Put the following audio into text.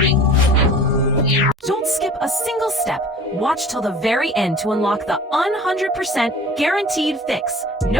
Don't skip a single step. Watch till the very end to unlock the 100% guaranteed fix. No